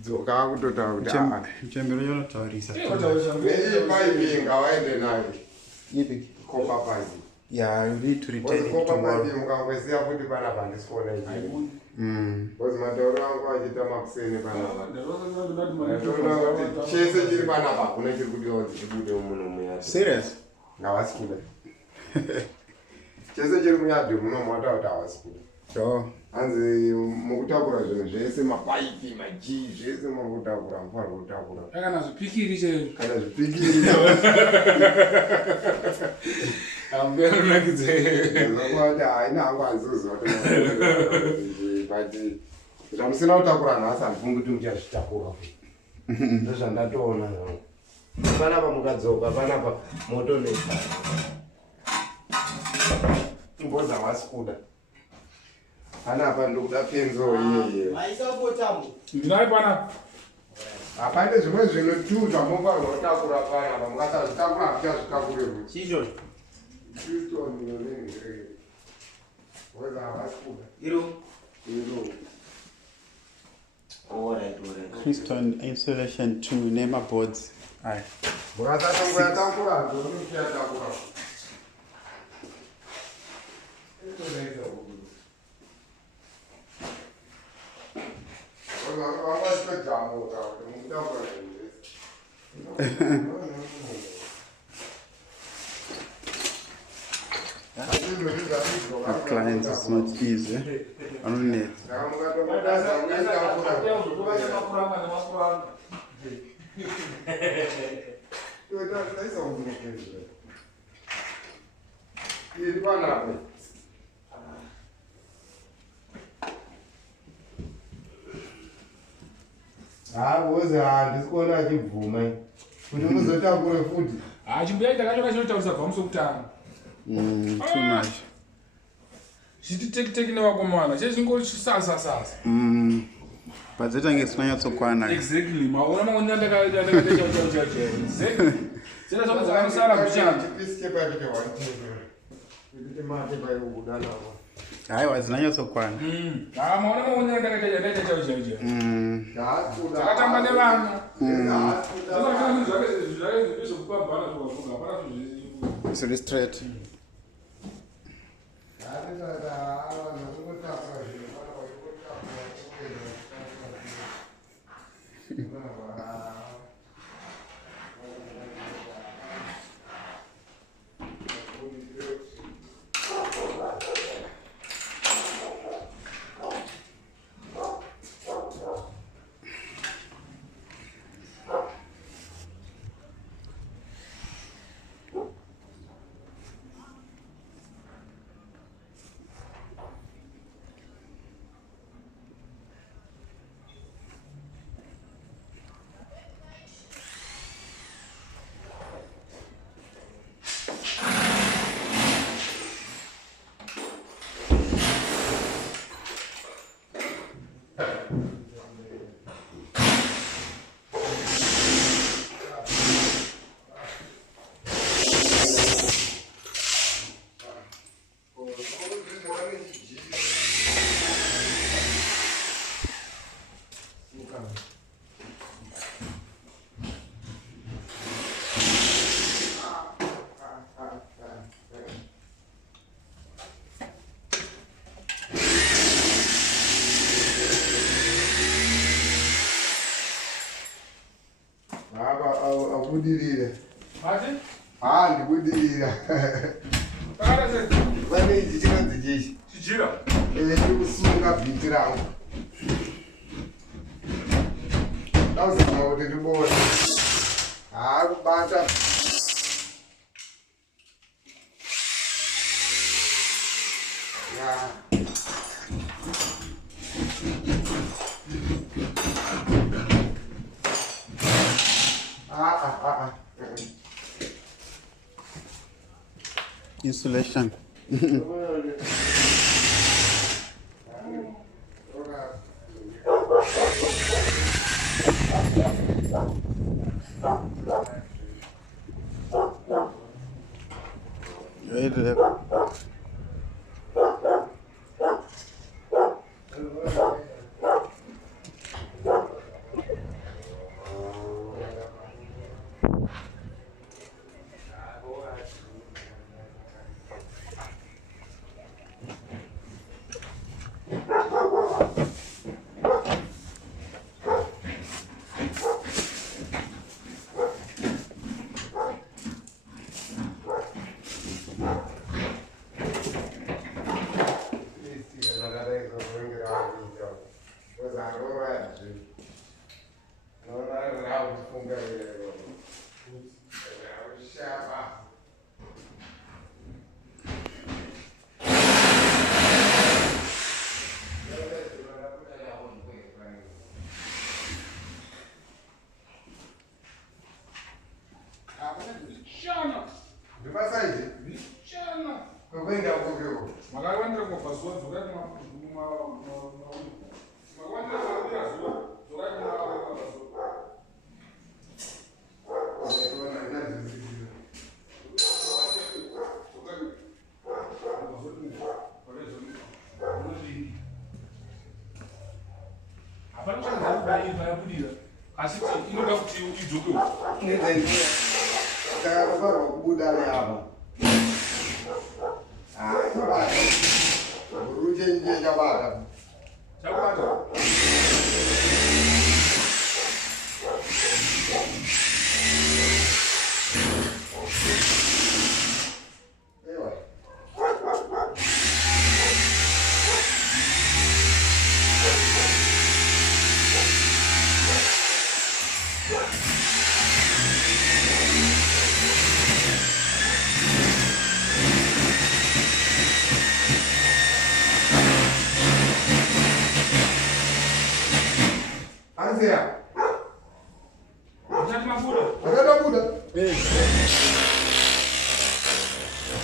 dzoka kutotaura mchembero yonotaurisa waende nayo yipi copper pipe. Yeah, you need to retain it tomorrow. Ukangwesiya kuti panapa handisikuona ichi because matauro angu achiita makuseni panapa chese chiri panapa hakuna chiri kudiwa kuti chibude muno muyadhi. Serious? Havasi kuda chese chiri muyadhi muno mwata kuti havasi kuda. Hanzi mukutakura zvinhu zvese mapaipi majii zvese muri kutakura mufanira kutakura kana zvipikiri chaizvo kana zvipikiri ambeanonakidzeakuti haina hangu hanziziva but zvamusina kutakura nhasi handifungi kuti muchazvitakura ndozvandatoona hangu panapa mukadzoka panapa motonesa imboza havasi kuda panapa ndokuda penzo iyeye ndinari panapa hapane zvimwe zvinhu tu zvamofanirwa kutakura panapa mukasazvitakura hamuchazvitakurei chicho Crystal insulation 2 nema boards. Aye. Mukasatongoyatakura ndonochiyatakura Our clients is not easy. I don't need. Wozi handisikuona achibvuma kuti muzotakure futi. Chimbuya takachona chinotaurisa bva musokutanga. Too much. Chititeki nevakomana chezvingosasa. Budgeting is not Exactly. Maona maona ndakaita exactly. Sina zvako zvakanosara kuchanda. Chipisikepa kuti wantiwe. Kuti mate bayubuda nawo. Hayi wazinanyosokwana. Maona ndakaita chauchaucha. Takatamba nevana. It's really straight. Budirira. Pode? Budirira. Para, Zé. Vai me dizer onde diz. Te tira. Ele é o som da vitrão. Dá o som de boa. Bata. Insulation. Anzia. Unataka mafuta? Unataka mafuta?